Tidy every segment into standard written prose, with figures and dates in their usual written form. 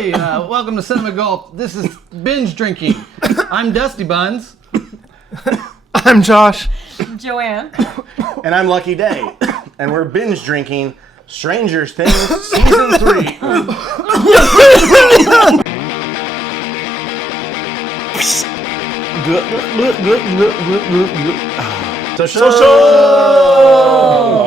Hey, welcome to Cinema Gulp. This is Binge Drinking. I'm Dusty Buns. I'm Josh. Joanne. And I'm Lucky Day. And we're binge drinking Stranger Things Season 3.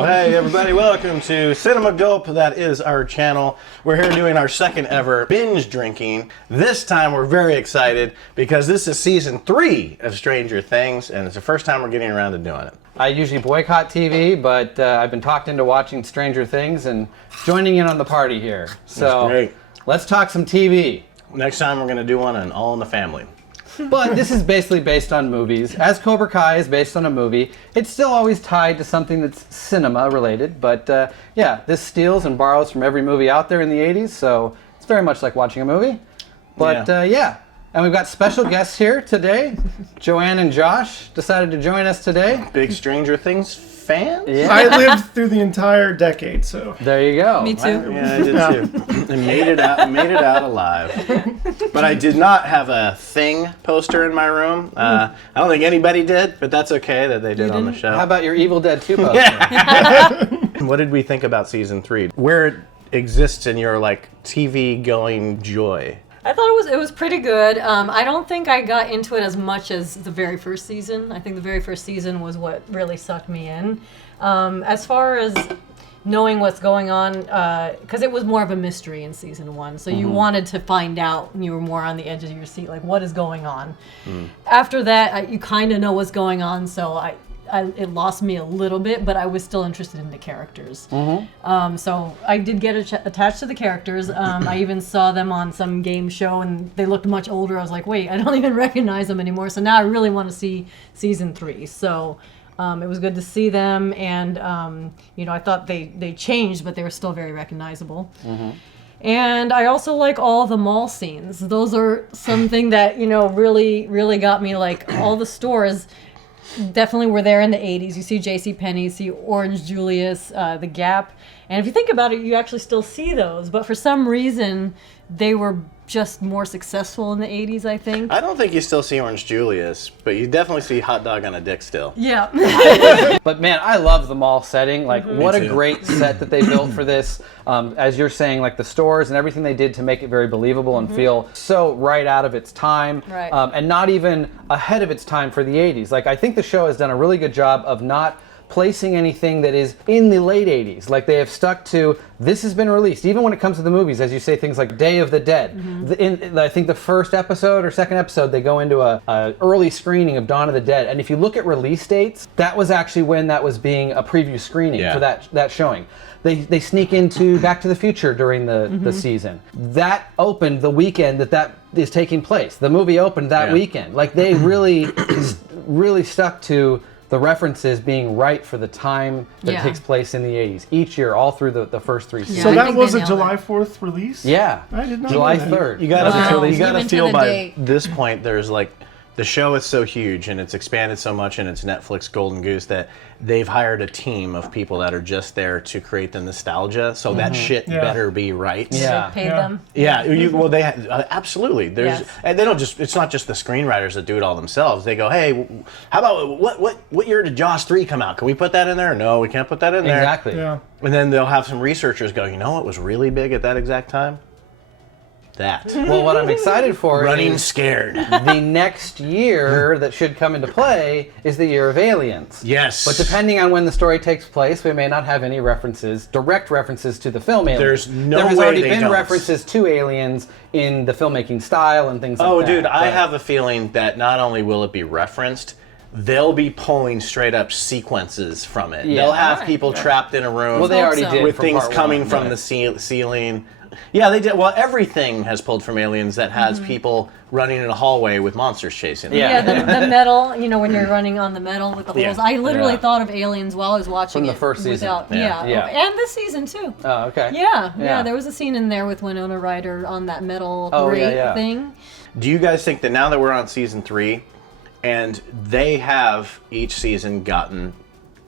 Hey everybody, welcome to Cinema Gulp. That is our channel. We're here doing our second ever binge drinking. This time we're very excited because this is Season 3 of Stranger Things, and it's the first time we're getting around to doing it. I usually boycott TV, but I've been talked into watching Stranger Things and joining in on the party here. So great. Let's talk some TV. Next time we're going to do one on All in the Family. But this is basically based on movies. As Cobra Kai is based on a movie, it's still always tied to something that's cinema related. But yeah, this steals and borrows from every movie out there in the 80s, so it's very much like watching a movie. But yeah. And we've got special guests here today. Joanne and Josh decided to join us today. Big Stranger Things fans? Yeah. I lived through the entire decade, so. There you go. Me too. Yeah, I did too. And made it out alive. But I did not have a Thing poster in my room. I don't think anybody did, but that's okay that they did on the show. How about your Evil Dead 2 poster? Yeah. What did we think about Season 3? Where it exists in your TV going joy? I thought it was pretty good. I don't think I got into it as much as the very first season. I think the very first season was what really sucked me in. As far as knowing what's going on, because it was more of a mystery in season 1, so you wanted to find out, and you were more on the edge of your seat, like what is going on. After that, you kind of know what's going on, so it lost me a little bit, but I was still interested in the characters. So I did get attached to the characters. I even saw them on some game show, and they looked much older. I was like, wait, I don't even recognize them anymore. So now I really want to see season 3. So it was good to see them, and I thought they changed, but they were still very recognizable. And I also like all the mall scenes. Those are something that really, really got me. Like all the stores definitely were there in the 80s. You see JCPenney, you see Orange Julius, the Gap. And if you think about it, you actually still see those. But for some reason, they were just more successful in the 80s, I think. I don't think you still see Orange Julius, but you definitely see Hot Dog on a Dick still. Yeah. But man, I love the mall setting. Like, what a great set that they built for this. As you're saying, like the stores and everything they did to make it very believable and feel so right out of its time. Right. And not even ahead of its time for the 80s. Like, I think the show has done a really good job of not placing anything that is in the late 80s. Like, they have stuck to, this has been released. Even when it comes to the movies, as you say, things like Day of the Dead. I think the first episode or second episode, they go into a early screening of Dawn of the Dead. And if you look at release dates, that was actually when that was being a preview screening for that showing. They sneak into Back to the Future during the season. That opened the weekend that is taking place. The movie opened that weekend. Like, they really, really stuck to the references being right for the time that takes place in the 80s. Each year, all through the first 3 seasons. So I that think was they a nailed July it. 4th release? Yeah. I did not July know that. 3rd. You gotta Even feel to the by date. this point, there's the show is so huge and it's expanded so much in its Netflix golden goose that they've hired a team of people that are just there to create the nostalgia. So that shit better be right. Yeah. Paid them. Yeah, they absolutely. And they don't just. It's not just the screenwriters that do it all themselves. They go, hey, how about what year did Jaws 3 come out? Can we put that in there? No, we can't put that in there. Exactly. Yeah. And then they'll have some researchers go, you know what was really big at that exact time? That. Well, what I'm excited for Running is scared. the next year that should come into play is the year of Aliens. Yes. But depending on when the story takes place, we may not have any direct references to the film Aliens. There's no There has way already they been don't. references to Aliens in the filmmaking style and things like that. Oh, dude, I But- have a feeling that not only will it be referenced, they'll be pulling straight up sequences from it. Yeah. They'll have Alright. people trapped in a room Well, they already so. did with from things part coming one, from right. the ceiling. Yeah, they did. Well, everything has pulled from Aliens that has people running in a hallway with monsters chasing them. Yeah. Yeah, the metal, when you're running on the metal with the holes. Yeah. I literally Yeah. thought of Aliens while I was watching From the it first season. Yeah. Yeah. And this season, too. Oh, okay. Yeah, there was a scene in there with Winona Ryder on that metal grate thing. Do you guys think that now that we're on season 3, and they have each season gotten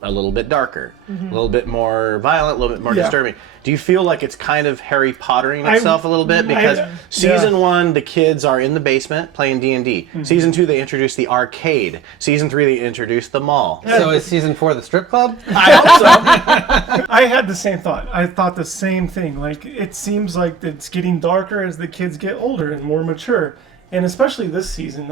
a little bit darker, a little bit more violent, a little bit more disturbing. Do you feel like it's kind of Harry Pottering itself a little bit? Because season 1, the kids are in the basement playing D&D. Season 2, they introduce the arcade. Season 3, they introduce the mall. So is season 4 the strip club? I hope so. I had the same thought. I thought the same thing. Like, it seems like it's getting darker as the kids get older and more mature. And especially this season,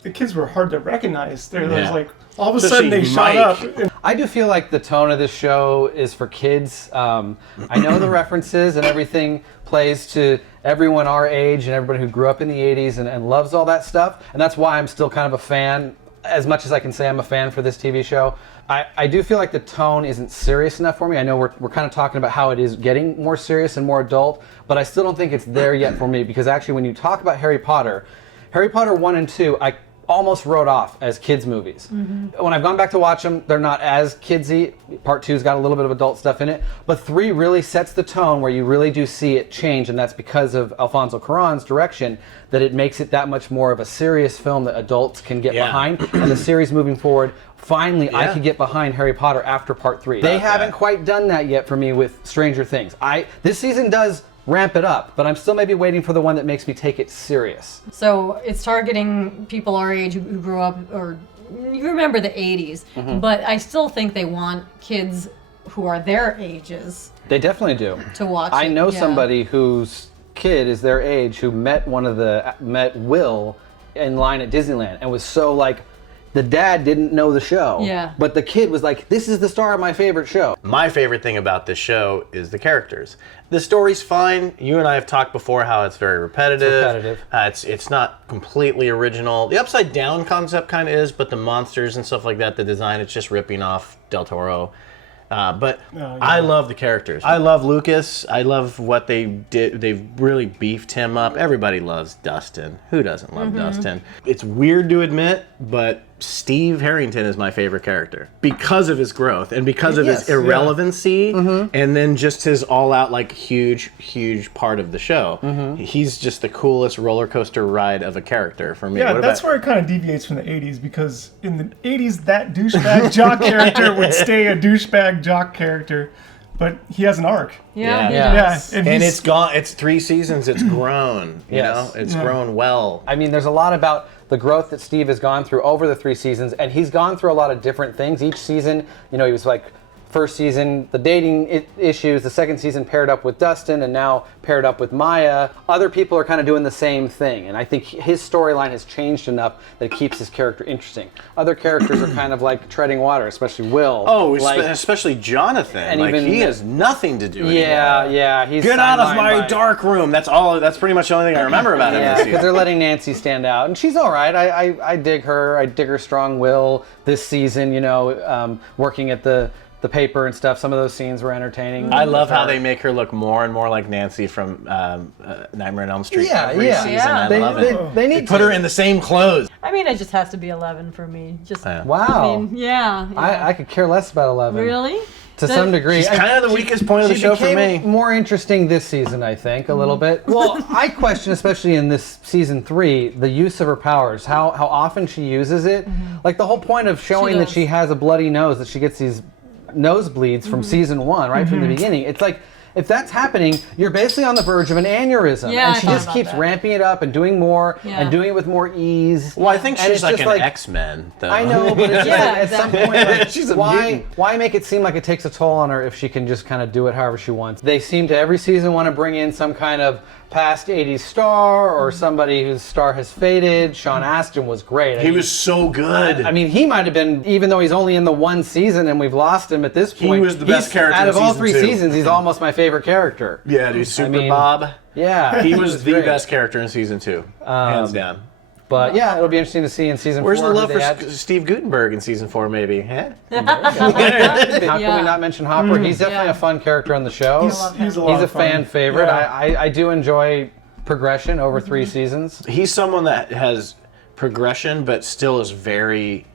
the kids were hard to recognize. There was like, all of a sudden they shot up. I do feel like the tone of this show is for kids. I know the references and everything plays to everyone our age and everybody who grew up in the 80s and loves all that stuff. And that's why I'm still kind of a fan, as much as I can say I'm a fan for this TV show. I do feel like the tone isn't serious enough for me. I know we're kind of talking about how it is getting more serious and more adult, but I still don't think it's there yet for me, because actually when you talk about Harry Potter 1 and 2, I almost wrote off as kids movies. When I've gone back to watch them, they're not as kidsy. Part 2's got a little bit of adult stuff in it, but 3 really sets the tone where you really do see it change, and that's because of Alfonso Cuarón's direction, that it makes it that much more of a serious film that adults can get behind. And the series moving forward, finally I could get behind Harry Potter after part 3. They haven't quite done that yet for me with Stranger Things. This season does ramp it up, but I'm still maybe waiting for the one that makes me take it serious. So it's targeting people our age who grew up, or you remember the 80s, but I still think they want kids who are their ages. They definitely do. To watch I it, know yeah. somebody whose kid is their age who met Will in line at Disneyland and was so like, the dad didn't know the show, but the kid was like, this is the star of my favorite show. My favorite thing about this show is the characters. The story's fine. You and I have talked before how it's very repetitive. It's not completely original. The Upside Down concept kind of is, but the monsters and stuff like that, the design, it's just ripping off Del Toro. I love the characters. I love Lucas. I love what they did. They've really beefed him up. Everybody loves Dustin. Who doesn't love Dustin? It's weird to admit, but Steve Harrington is my favorite character because of his growth and because of his irrelevancy, and then just his all-out like huge part of the show. He's just the coolest roller coaster ride of a character for me. Yeah, that's where it kind of deviates from the 80s, because in the 80s that douchebag jock character would stay a douchebag jock character, but he has an arc. Yeah. And it's gone. It's 3 seasons. It's grown. You know, it's grown well. I mean, there's a lot about the growth that Steve has gone through over the 3 seasons, and he's gone through a lot of different things. Each season, you know, he was like, first season, the dating issues, the second season paired up with Dustin, and now paired up with Maya. Other people are kind of doing the same thing, and I think his storyline has changed enough that it keeps his character interesting. Other characters are kind of like treading water, especially Will. Oh, especially Jonathan. And like, he has nothing to do anymore. Yeah. He's get out of my dark room. That's all. That's pretty much the only thing I remember about him. Yeah, because they're letting Nancy stand out, and she's all right. I dig her. I dig her strong will this season. You know, working at the paper and stuff. Some of those scenes were entertaining. I love how they make her look more and more like Nancy from Nightmare on Elm Street every season. I love it. They need to put her in the same clothes. I mean, it just has to be 11 for me. Just wow. I mean, I could care less about 11. Really? To some degree. She's kind of the weakest point of the show for me. More interesting this season, I think, a little bit. Well, I question, especially in this season 3, the use of her powers, how often she uses it. Like the whole point of showing that she has a bloody nose, that she gets these nosebleeds from season 1, right from the beginning. It's like, if that's happening, you're basically on the verge of an aneurysm. Yeah, and she just keeps ramping it up and doing more and doing it with more ease. Well, I think she's like an like, X-Men, though. I know, but it's just like, at some point, like, she's a mutant. Why make it seem like it takes a toll on her if she can just kind of do it however she wants? They seem to every season want to bring in some kind of past 80s star or somebody whose star has faded. Sean Astin was great. He was so good. I mean, he might have been, even though he's only in the 1 season and we've lost him at this point. He was the best character out of all 3 2. seasons, he's almost my favorite character. Yeah, dude, Super Bob. Yeah. He was the great. best character in season 2, hands down. But yeah, it'll be interesting to see in season 4. Where's the love for Steve Guttenberg in season 4, maybe? Huh? How can we not mention Hopper? He's definitely a fun character on the show. He's a fan favorite. I do enjoy progression over 3 seasons. He's someone that has progression, but still is very...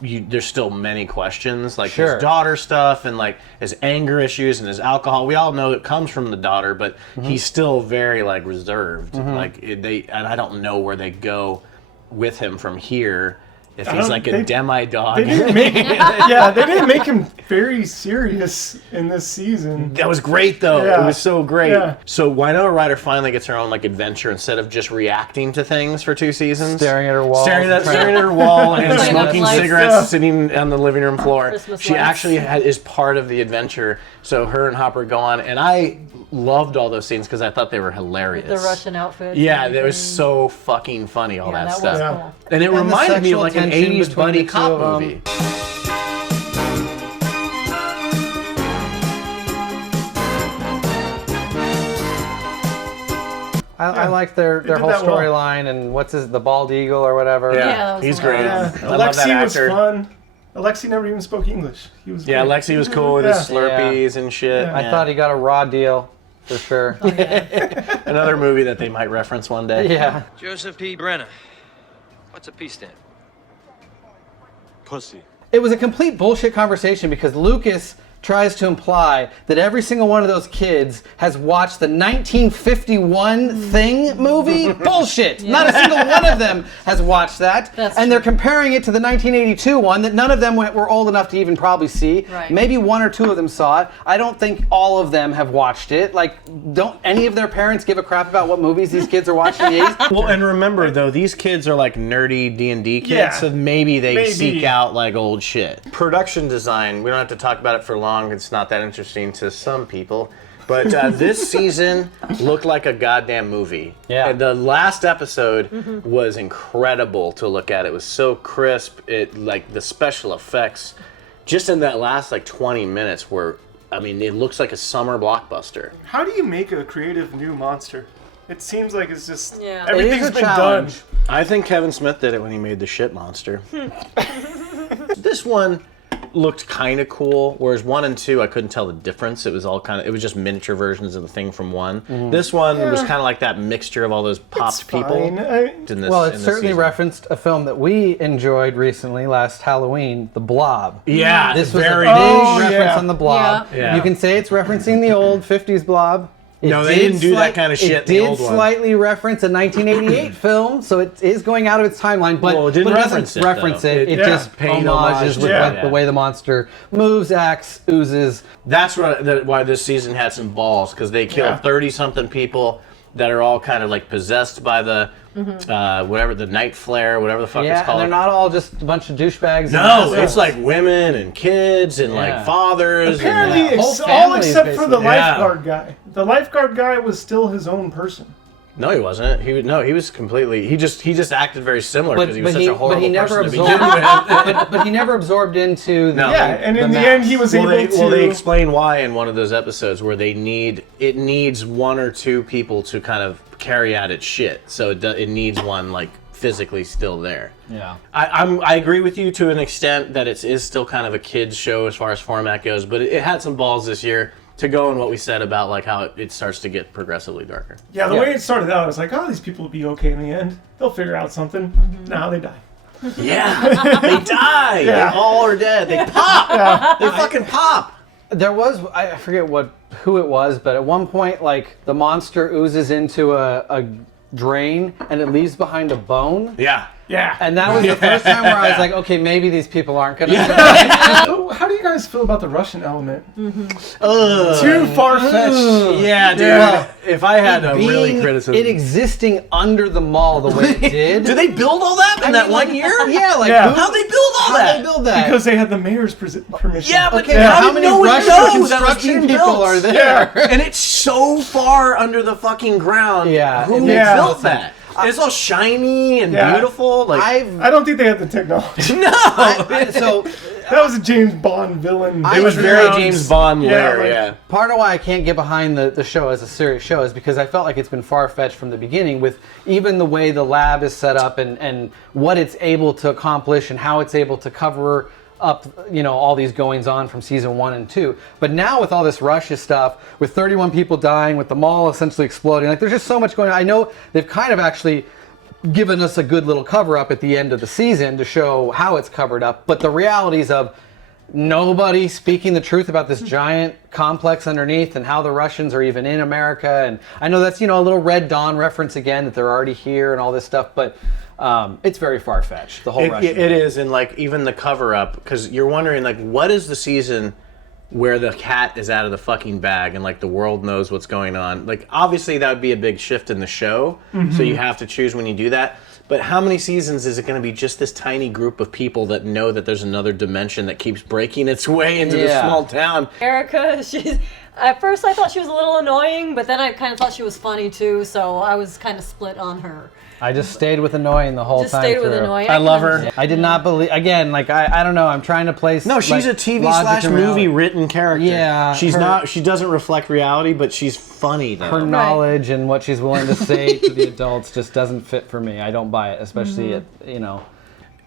there's still many questions, like his daughter stuff and like his anger issues and his alcohol. We all know it comes from the daughter, but he's still very like reserved. Like and I don't know where they go with him from here. if he's like a demi-dog. They didn't make him very serious in this season. That was great, though. Yeah. It was so great. Yeah. So Winona Ryder finally gets her own like adventure instead of just reacting to things for 2 seasons. Staring at her wall. Staring at her wall and Putting up smoking lights. cigarettes, sitting on the living room floor. Christmas She lights. actually is part of the adventure. So her and Hopper go on, and I loved all those scenes because I thought they were hilarious. The Russian outfit. Yeah, that was so fucking funny, all that that stuff. was Yeah. cool. And it the reminded me of sexual like an tension 80s between buddy the two cop of 'em. movie. I liked their did whole that well. storyline and the bald eagle or whatever. Yeah, that was he's hilarious. great. Yeah. I love that Alexi was actor. fun. Alexi never even spoke English. He was Yeah, great. Lexi was cool with his Yeah. Slurpees and shit. Yeah. I thought he got a raw deal for sure. Another movie that they might reference one day. Yeah. Joseph P. Brenner. What's a P stand? Pussy. It was a complete bullshit conversation because Lucas tries to imply that every single one of those kids has watched the 1951 Thing movie. Bullshit! Not a single one of them has watched that. That's and they're comparing it to the 1982 one that none of them were old enough to even probably see. Right. Maybe 1 or 2 of them saw it. I don't think all of them have watched it. Like, don't any of their parents give a crap about what movies these kids are watching in the 80s? Well, and remember though, these kids are like nerdy D&D kids, Yeah. so maybe they Maybe. seek out like old shit. Production design, we don't have to talk about it for long. It's not that interesting to some people. But this season looked like a goddamn movie. Yeah. And the last episode was incredible to look at. It was so crisp. It like the special effects, just in that last like 20 minutes were, I mean, it looks like a summer blockbuster. How do you make a creative new monster? It seems like it's just Yeah. everything's It is a been done. challenge. I think Kevin Smith did it when he made the shit monster. This one looked kind of cool, whereas 1 and 2 I couldn't tell the difference. It was all kind of, it was just miniature versions of the thing from 1. This one was kind of like that mixture of all those popped It's people. fine. In this, Well, in it this certainly season. referenced a film that we enjoyed recently last Halloween, The Blob. Yeah, This was very a big Oh, reference yeah. on The Blob. Yeah. Yeah. You can say it's referencing the old 50s Blob. It No, they did didn't do that kind of shit It in the did old one. slightly reference a 1988 film, so it is going out of its timeline, but, Well, it didn't but reference doesn't it, reference though. it. It It just paid homages homage with to it. the way the monster moves, acts, oozes. That's why this season had some balls, because they killed 30-something people that are all kind of like possessed by the whatever, the night flare, whatever the fuck Yeah, it's called. and they're not all just a bunch of douchebags. and No, assholes. it's like women and kids and Yeah. like fathers. Apparently, and, whole all families, except for the basically. Yeah. lifeguard guy. The lifeguard guy was still his own person. no, he wasn't. He was completely. He just acted very similar because he was such a horrible but he never person to absorbed. begin with. but he never absorbed into the No. Yeah, and in the end, he was Well, able they to. explain why in one of those episodes where it needs 1 or 2 people to kind of carry out its shit. So it needs one like physically still there. Yeah. I agree with you to an extent that it is still kind of a kids show as far as format goes, but it had some balls this year to go in what we said about like how it starts to get progressively darker. Yeah, the Yeah. way it started out, I was like, oh, these people will be okay in the end. They'll figure out something. Now they die. Yeah, they die. Yeah. They all are dead. They pop. They fucking pop. There was, I forget who it was, but at one point, like, the monster oozes into a drain and it leaves behind a bone. Yeah. Yeah. And that was the first time where I was like, okay, maybe these people aren't gonna So how do you guys feel about the Russian element? Ugh. Too far-fetched. Yeah, dude. Yeah. If I had a really being criticism, it existing under the mall the way it did. did they build all that in that one year? Yeah, like Yeah. How'd they build all how'd that? they build that? Because they had the mayor's permission. Yeah, but Okay, how how did many no one Russian know that was construction being people built? are there? And it's so far under the fucking ground. Yeah, Who it makes built sense. that? It's all shiny and Yeah. beautiful. Like I don't think they had the technology. So That was a James Bond villain. it was very Underground. James Bond Yeah, lair. like- Yeah. part of why I can't get behind the show as a serious show is because I felt like it's been far-fetched from the beginning with even the way the lab is set up and what it's able to accomplish and how it's able to cover up, all these goings on from season 1 and 2. But now with all this Russia stuff, with 31 people dying, with the mall essentially exploding, like there's just so much going on. I know they've kind of actually given us a good little cover up at the end of the season to show how it's covered up, but the realities of nobody speaking the truth about this giant complex underneath and how the Russians are even in America. And I know that's, a little Red Dawn reference again, that they're already here and all this stuff, but it's very far-fetched, the whole It Russian. is, and like even the cover-up, because you're wondering like, what is the season where the cat is out of the fucking bag and like the world knows what's going on? Like obviously that would be a big shift in the show, so you have to choose when you do that. But how many seasons is it going to be just this tiny group of people that know that there's another dimension that keeps breaking its way into this small town? Erica, at first I thought she was a little annoying, but then I kind of thought she was funny too, so I was kind of split on her. I just stayed with annoying the whole Just time stayed with through. annoying. I love her. I did not believe, again, like, I don't know, I'm trying to place... No, she's like, a TV logic / and movie reality. written character. Yeah, she's her- not. She doesn't reflect reality, but she's funny though. Her knowledge and what she's willing to say to the adults just doesn't fit for me. I don't buy it, especially at,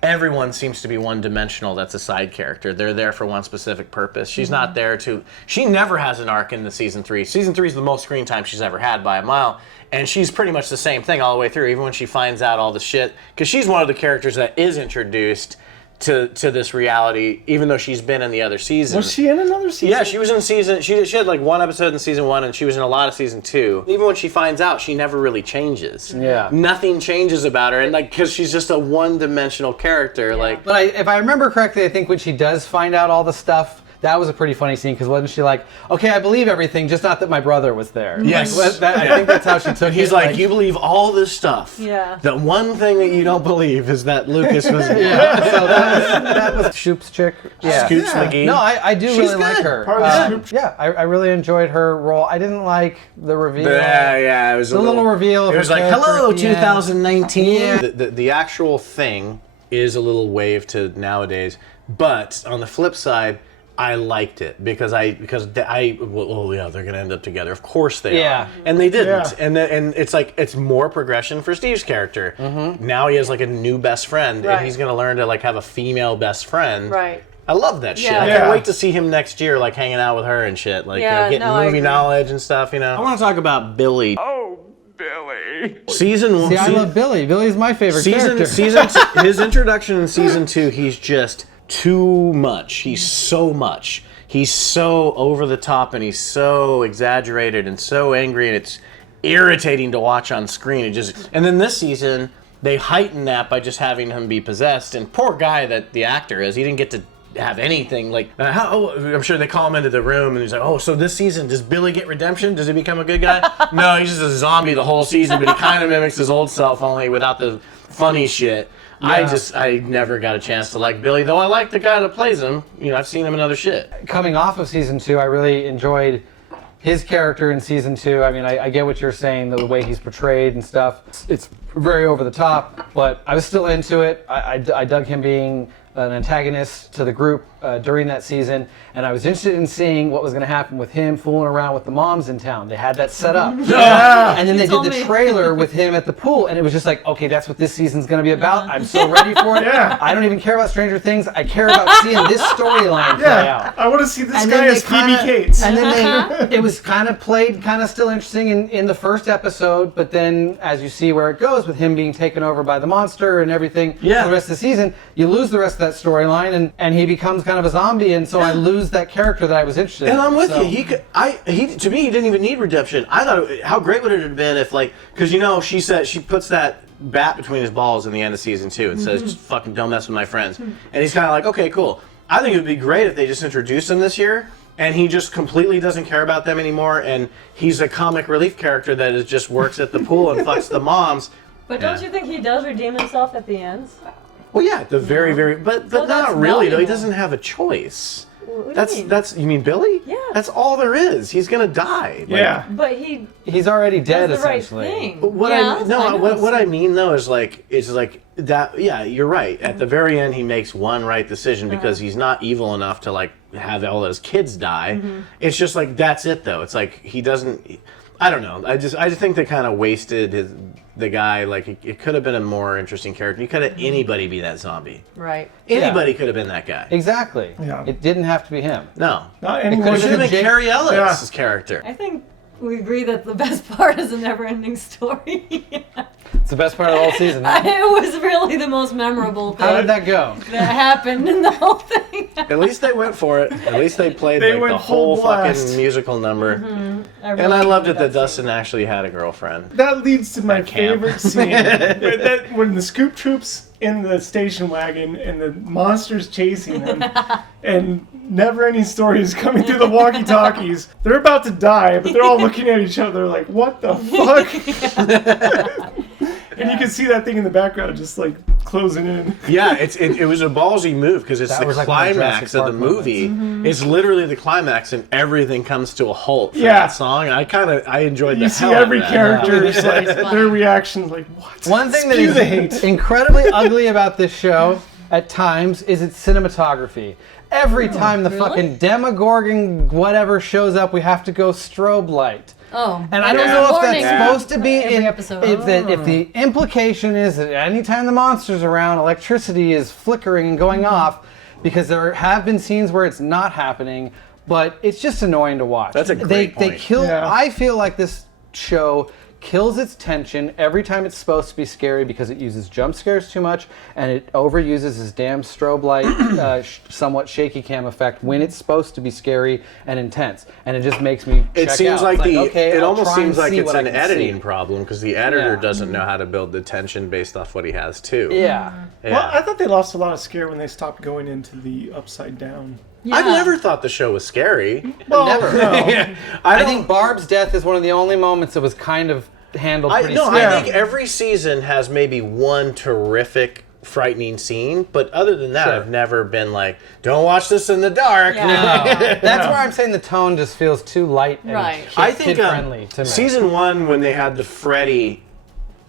Everyone seems to be one-dimensional. That's a side character. They're there for one specific purpose. She's not there to... She never has an arc in the season 3. Season 3 is the most screen time she's ever had by a mile, and she's pretty much the same thing all the way through, even when she finds out all the shit. Because she's one of the characters that is introduced to this reality, even though she's been in the other seasons. Was she in another season? Yeah, she was in season... She had like one episode in season 1, and she was in a lot of season 2. Even when she finds out, she never really changes. Yeah. Nothing changes about her, and like, because she's just a one-dimensional character. Like, But if I remember correctly, I think when she does find out all the stuff, that was a pretty funny scene, because wasn't she like, okay, I believe everything, just not that my brother was there. Yes. Like, I think that's how she took it. he's like, you believe all this stuff. Yeah. The one thing that you don't believe is that Lucas was... Yeah, so that was Shoop's chick. Yeah. Scoops McGee. No, I do She's really like good. her. Part of the Scoop. Yeah, I really enjoyed her role. I didn't like the reveal. Yeah, it was The little reveal of It was her like, character hello, at the end. 2019. Yeah. The actual thing is a little wave to nowadays, but on the flip side, I liked it because well, yeah, they're gonna end up together. Of course they Yeah. are, and they didn't. Yeah. And it's like it's more progression for Steve's character. Now he has like a new best friend, Right. and he's gonna learn to like have a female best friend. Right. I love that shit. Yeah. I can't Yeah. wait to see him next year, like hanging out with her and shit, like Yeah, getting no, I movie agree. knowledge and stuff. I want to talk about Billy. Oh, Billy. Season 1. See, I love Billy. Billy's my favorite character. His introduction in season 2, he's just too much. He's so much. He's so over the top, and he's so exaggerated and so angry, and it's irritating to watch on screen. And then this season, they heighten that by just having him be possessed. And poor guy that the actor is, he didn't get to have anything. Like, I'm sure they call him into the room, and he's like, oh, so this season, does Billy get redemption? Does he become a good guy? No, he's just a zombie the whole season, but he kind of mimics his old self, only without the funny shit. I never got a chance to like Billy, though I like the guy that plays him. I've seen him in other shit. Coming off of season 2, I really enjoyed his character in season 2. I mean, I get what you're saying, the way he's portrayed and stuff. It's very over the top, but I was still into it. I dug him being an antagonist to the group during that season, and I was interested in seeing what was going to happen with him fooling around with the moms in town. They had that set up. Yeah. And then they did told the me. trailer with him at the pool, and it was just like, okay, that's what this season's going to be about. I'm so ready for it. Yeah. I don't even care about Stranger Things. I care about seeing this storyline play out. Yeah, I want to see this And guy then they as Phoebe kinda- Cates. And then it was kind of played, kind of still interesting in the first episode, but then as you see where it goes with him being taken over by the monster and everything for the rest of the season, you lose the rest of that storyline, and he becomes kind of a zombie, and so I lose that character that I was interested in. And I'm with So- you. To me, he didn't even need redemption. I thought, how great would it have been if, like, because she said she puts that bat between his balls in the end of season 2 and says, "Just fucking don't mess with my friends." And he's kind of like, okay, cool. I think it would be great if they just introduced him this year, and he just completely doesn't care about them anymore, and he's a comic relief character that just works at the pool and fucks the moms. But don't you think he does redeem himself at the end? Well, yeah, the very, but So that's not really though. He valuable. doesn't have a choice. What do you mean? That's you mean Billy? Yeah. That's all there is. He's gonna die. Like, Yeah. But he He's already dead, does the right essentially. thing. What yeah, what I mean though is like that. Yeah, you're right. At the very end, he makes one right decision because he's not evil enough to like have all those kids die. It's just like that's it though. It's like he doesn't. I don't know. I just think they kind of wasted the guy. Like it could have been a more interesting character. You could have anybody be that zombie. Right. Anybody could have been that guy. Exactly. Yeah. it didn't have to be him. No. Not It anyone. should have been Jake- Carrie Ellis' character. I think we agree that the best part is a never-ending story. It's the best part of the whole season. It was really the most memorable thing How did that go? that happened in the whole thing. At least they went for it. At least they played They like went the whole full blast. fucking musical number. Really And I loved it that liked Dustin actually had a girlfriend. That leads to my camp. favorite scene. When the Scoop Troop's in the station wagon and the monster's chasing them, and never-ending story is coming through the walkie-talkies. They're about to die, but they're all looking at each other like, what the fuck? And you can see that thing in the background just like closing in. Yeah, it was a ballsy move because it's That the was like one of climax Jurassic of the Park movie. It's literally the climax, and everything comes to a halt for Yeah. that song. I enjoyed the You see hell out of every that. character's like their reactions like, what? One thing that Spew the is hate. incredibly ugly about this show at times is its cinematography. Every time the really? fucking Demogorgon whatever shows up, we have to go strobe light. Oh, And I don't know if warning. that's supposed to be Every in episode. if the implication is that anytime the monster's around, electricity is flickering and going off, because there have been scenes where it's not happening, but it's just annoying to watch. That's a great They point. kill. Yeah. I feel like this show kills its tension every time it's supposed to be scary because it uses jump scares too much, and it overuses this damn strobe light, somewhat shaky cam effect when it's supposed to be scary and intense, and it just makes me. It check seems out. like It's it I'll almost try and seems like see it's what I an can editing see. problem because the editor Yeah. doesn't know how to build the tension based off what he has too. Yeah. Yeah. Well, I thought they lost a lot of scare when they stopped going into the upside down. I've Yeah. never thought the show was scary. Well, Never. no. I think Barb's death is one of the only moments that was kind of handled pretty scary. I think every season has maybe one terrific, frightening scene, but other than that, Sure. I've never been like, don't watch this in the dark. Yeah. That's where I'm saying the tone just feels too light and Right. I think kid-friendly to me. season 1, when they had the Freddy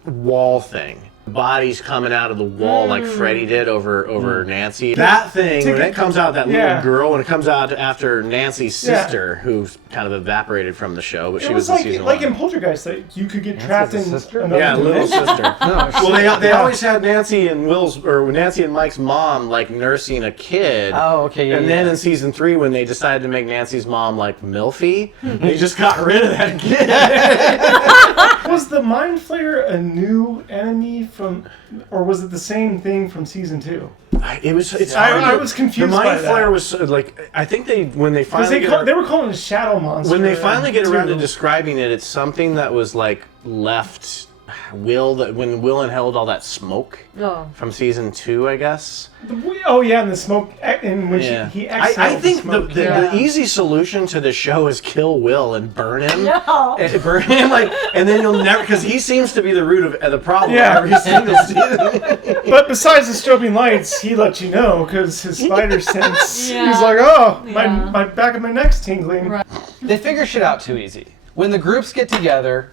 wall thing, bodies coming out of the wall like Freddy did over Nancy. That thing, when it comes out, that Yeah. little girl, when it comes out after Nancy's sister, who's kind of evaporated from the show, but she It was was in like season like 1. in Poltergeist that you could get trapped in sister? another Yeah, little dimension. sister. No, Well, they always had Nancy and Nancy and Mike's mom like nursing a kid. Oh, okay, yeah, And yeah. then in season 3, when they decided to make Nancy's mom like Milfy, they just got rid of that kid. Was the Mind Flayer a new enemy from, or was it the same thing from season 2? It's I- hard I to- was confused The by Mind that. Flayer was like, I think when they Because finally they were calling it a shadow monster. when they finally get around to too. describing it, it's something that was like left when Will inhaled all that smoke Oh. from season 2, I guess. Oh yeah, and the smoke, and when Yeah. he I exhaled think the smoke. the easy solution to the show is kill Will and burn him. No. Burn him, and then you'll never, because he seems to be the root of the problem Yeah. every single season. But besides the strobing lights, he let you know because his spider sense. Yeah. He's like, oh, Yeah. my back of my neck's tingling. Right. They figure shit out too easy. When the groups get together,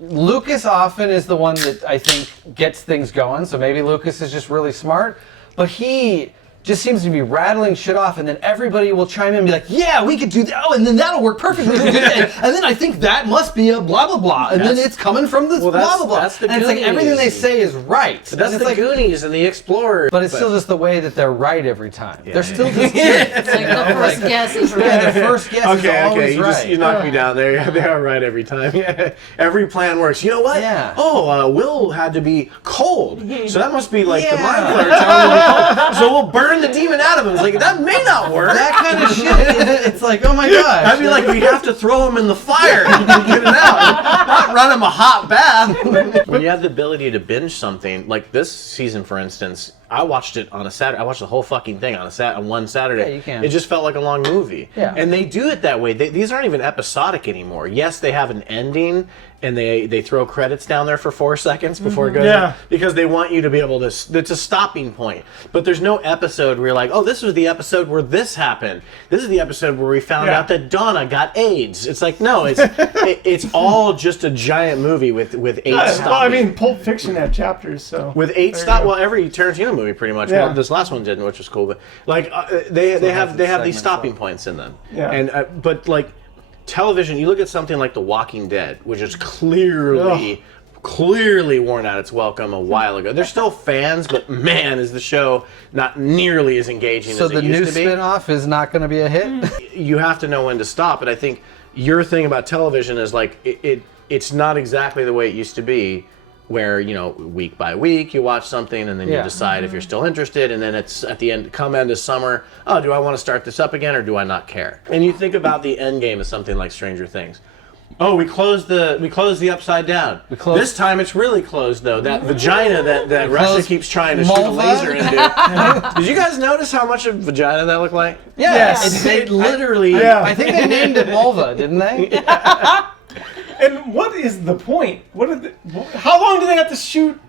Lucas often is the one that I think gets things going, so maybe Lucas is just really smart, but he just seems to be rattling shit off, and then everybody will chime in and be like, yeah, we could do that, oh, and then that'll work perfectly, and then I think that must be a blah, blah, blah, and then it's coming from this Well, blah, that's- blah, blah. that's the And it's like everything they Goonies. say is right. That's And it's the like, Goonies and the Explorers. but it's still just the way that they're right every time. Yeah. They're still just It's like the first guess is right. yeah, the first guess is Okay, always you right. you knocked me down there. They are right every time. Yeah. Every plan works. You know what? Yeah. Oh, Will had to be cold, so that must be like the Yeah. mind flayer telling him to be cold. So we'll burn the demon out of him. It's like that may not work. That kind of shit, it's like, oh my gosh. I'd be like, we have to throw him in the fire to get it out, not run him a hot bath. When you have the ability to binge something, like this season, for instance, I watched it on a Saturday. I watched the whole fucking thing on one Saturday. Yeah, you can. It just felt like a long movie. Yeah. And they do it that way. These aren't even episodic anymore. Yes, they have an ending, and they throw credits down there for 4 seconds before it goes. Yeah. Because they want you to be able to. It's a stopping point. But there's no episode where you're like, oh, this was the episode where this happened. This is the episode where we found Yeah. out that Donna got AIDS. It's like, no, it's all just a giant movie with 8 stopping. Well, I mean, Pulp Fiction had chapters, so. With 8 There you stop, go. well, every Tarantino movie pretty much. Yeah. Well, this last one didn't, which was cool. But like, they has have the these segments, stopping though. points in them. Yeah. And but like television, you look at something like The Walking Dead, which is clearly worn out its welcome a while ago. There's still fans, but man, is the show not nearly as engaging So as the it new used to be. spin-off is not going to be a hit? You have to know when to stop. But I think your thing about television is like it's not exactly the way it used to be, where week by week you watch something and then you decide if you're still interested, and then it's at the end of summer, oh, do I want to start this up again or do I not care? And you think about the end game of something like Stranger Things. Oh, we closed the upside down. This time it's really closed though. That vagina that Russia keeps trying to shoot a laser into. Did you guys notice how much of vagina that looked like? Yes. It literally. I think they named it vulva, didn't they? And what is the point? How long do they have to shoot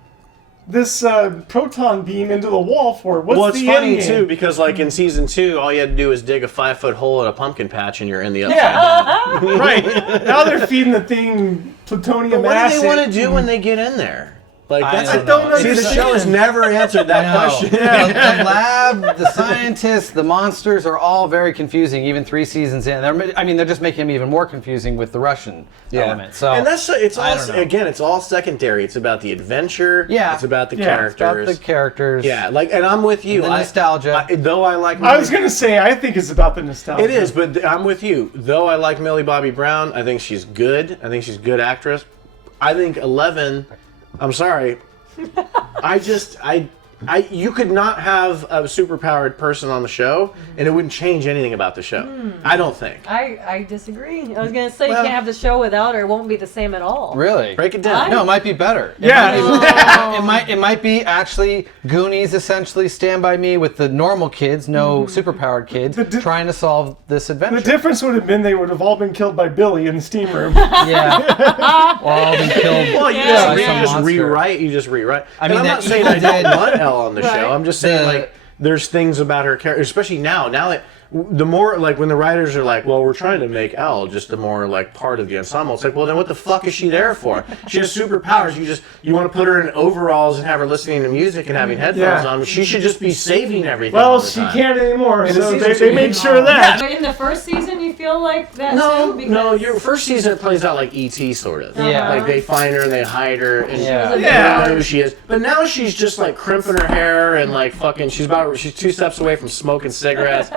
this proton beam into the wall for? What's it's the funny end game? too, because like in season 2, all you had to do is dig a 5-foot hole in a pumpkin patch and you're in the upside down. Right. Now they're feeding the thing plutonium What do acid. they want to do when they get in there? Like I don't know. See, the show has never answered that question. The lab, the scientists, the monsters are all very confusing. Even 3 seasons in, they're just making them even more confusing with the Russian element. So, and it's all secondary. It's about the adventure. Yeah, it's about the It's characters. about the characters. Yeah, and I'm with you. The nostalgia. Though I like. I was gonna say I think it's about the nostalgia. It is, but I'm with you. Though I like Millie Bobby Brown, I think she's good. I think she's a good actress. I think 11. I'm sorry. You could not have a superpowered person on the show, and it wouldn't change anything about the show. I don't think. I disagree. I was gonna say you can't have the show without her. It won't be the same at all. Really? Break it down. No, it might be better. It might be actually Goonies, essentially Stand By Me with the normal kids, no superpowered kids, trying to solve this adventure. The difference would have been they would have all been killed by Billy in the steam room. Yeah. Or all been killed. Well, you just rewrite. You just rewrite. I mean, I'm not saying I don't want Elle on the show. I'm just saying like there's things about her character, especially now that the more like when the writers are like, well, we're trying to make Elle just a more like part of the ensemble. It's like, well, then what the fuck is she there for? She has superpowers. You want to put her in overalls and have her listening to music and having headphones on. She should just be saving everything. Well, she can't anymore. In So the they made sure of that. But in the first season, you feel like that too? Because No, your first season it plays out like E.T. sort of. Yeah. Like they find her and they hide her and Yeah. they don't know who she is. But now she's just like crimping her hair and like fucking. She's 2 steps away from smoking cigarettes.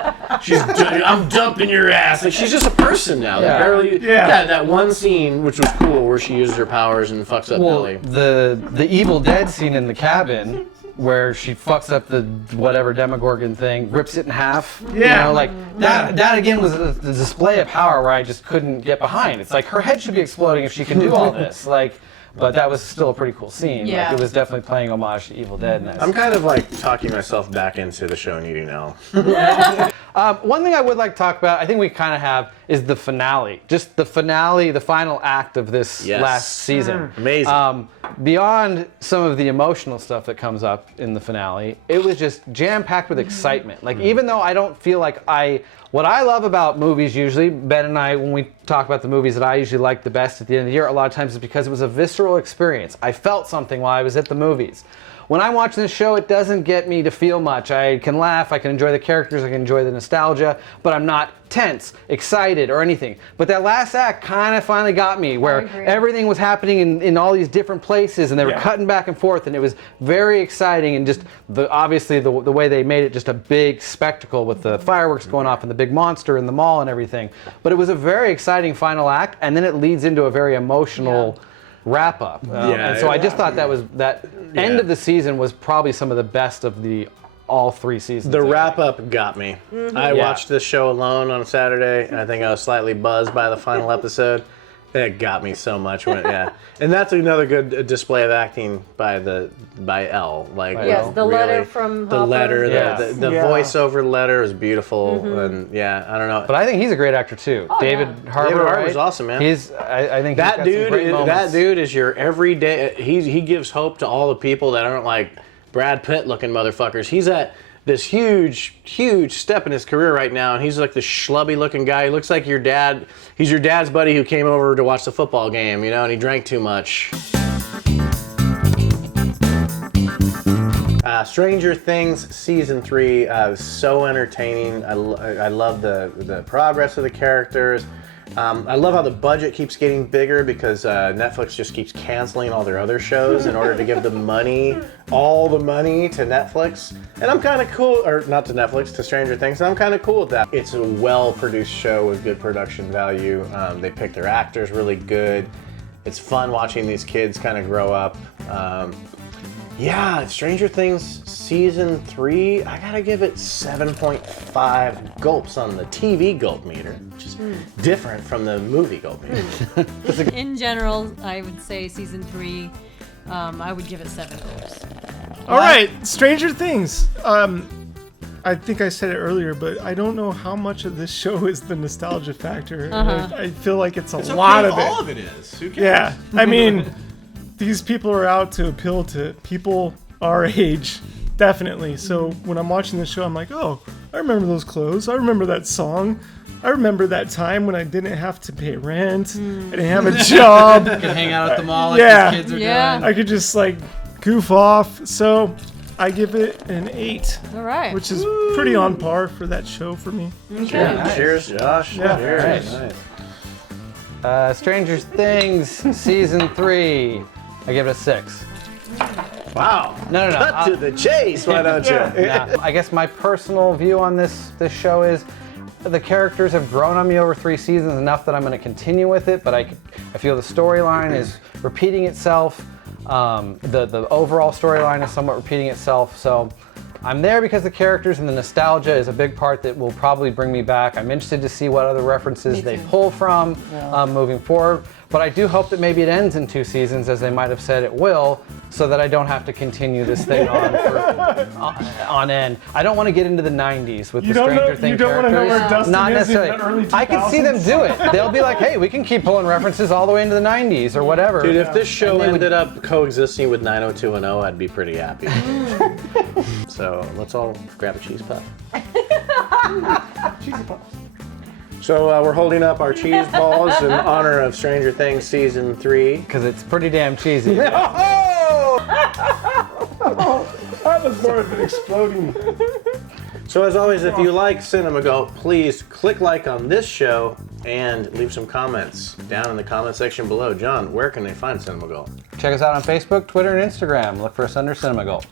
I'm dumping your ass. Like she's just a person now. Yeah. That one scene which was cool where she uses her powers and fucks up Billy. The Evil Dead scene in the cabin where she fucks up the whatever Demogorgon thing, rips it in half. Yeah. That again was a display of power where I just couldn't get behind. It's like her head should be exploding if she can do all this. But that was still a pretty cool scene. Yeah. It was definitely playing homage to Evil Dead. I'm kind of like talking myself back into the show needing Elle. One thing I would like to talk about, I think we kind of have, is the finale. Just the finale, the final act of this last season. Amazing. Beyond some of the emotional stuff that comes up in the finale, it was just jam-packed with excitement. Even though I don't feel like what I love about movies usually, Ben and I, when we talk about the movies that I usually like the best at the end of the year, a lot of times is because it was a visceral experience. I felt something while I was at the movies. When I'm watching this show, it doesn't get me to feel much. I can laugh, I can enjoy the characters, I can enjoy the nostalgia, but I'm not tense, excited, or anything. But that last act kind of finally got me, where everything was happening in all these different places, and they were cutting back and forth, and it was very exciting, and just obviously the way they made it just a big spectacle with the fireworks going off and the big monster in the mall and everything. But it was a very exciting final act, and then it leads into a very emotional wrap up. And so I just thought that end of the season was probably some of the best of all 3 seasons. The wrap up got me. I watched this show alone on Saturday, and I think I was slightly buzzed by the final episode. It got me so much. And that's another good display of acting by Elle. the letter from the Hopper. letter, the voiceover letter is beautiful, and I don't know. But I think he's a great actor too. David Harbour. David Harbour's awesome, man. I think that dude is your everyday. He gives hope to all the people that aren't like Brad Pitt looking motherfuckers. He's at this huge step in his career right now, and he's like this schlubby looking guy. He looks like your dad. He's your dad's buddy who came over to watch the football game, and he drank too much. Stranger Things season 3 was so entertaining. I love the progress of the characters. I love how the budget keeps getting bigger because Netflix just keeps canceling all their other shows in order to give the money, all the money to Netflix. And I'm kind of cool, or not to Netflix, to Stranger Things, and I'm kind of cool with that. It's a well-produced show with good production value. They pick their actors really good. It's fun watching these kids kind of grow up. Yeah, Stranger Things season 3, I gotta give it 7.5 gulps on the TV gulp meter, which is different from the movie gulp meter. In general, I would say season 3, I would give it 7 gulps. All right, Stranger Things. I think I said it earlier, but I don't know how much of this show is the nostalgia factor. I feel like it's a lot of it. All of it is. Who cares? Yeah, I mean, these people are out to appeal to people our age, definitely. So when I'm watching the show, I'm like, oh, I remember those clothes. I remember that song. I remember that time when I didn't have to pay rent. I didn't have a job. You can hang out at the mall like Yeah. these kids are Yeah. doing. I could just like goof off. So I give it an 8, All right. which is pretty on par for that show for me. Okay. Cheers, Josh. Yeah. Cheers. Nice. Nice. Stranger Things season 3. I give it a 6. Wow. No. Cut to the chase, why don't you? Nah, I guess my personal view on this show is the characters have grown on me over 3 seasons enough that I'm going to continue with it, but I feel the storyline is repeating itself. The overall storyline is somewhat repeating itself, so I'm there because the characters and the nostalgia is a big part that will probably bring me back. I'm interested to see what other references they pull from moving forward. But I do hope that maybe it ends in 2 seasons, as they might have said it will, so that I don't have to continue this thing on end. I don't want to get into the 90s with the Stranger Things You don't want to know where characters. Dustin Not is in necessarily. the early 2000s. I can see them do it. They'll be like, hey, we can keep pulling references all the way into the 90s or whatever. Dude, if this show And they would- ended up coexisting with 90210, I'd be pretty happy. So let's all grab a cheese puff. Cheesy puffs. So we're holding up our cheese balls in honor of Stranger Things season 3. Because it's pretty damn cheesy. That was more of an exploding. So as always, if you like Cinema Gulp, please click like on this show and leave some comments down in the comment section below. John, where can they find Cinema Gulp? Check us out on Facebook, Twitter, and Instagram. Look for us under Cinema Gulp.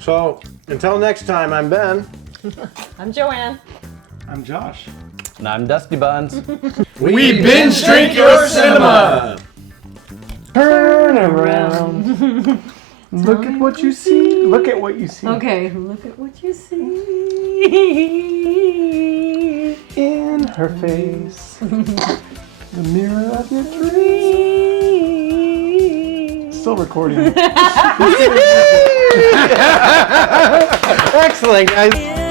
So until next time, I'm Ben. I'm Joanne. I'm Josh. And I'm Dusty Buns. We binge drink your cinema. Turn around. Look at what you see. Look at what you see. Okay, look at what you see. In her face. The mirror of your dreams. Still recording. Excellent, guys.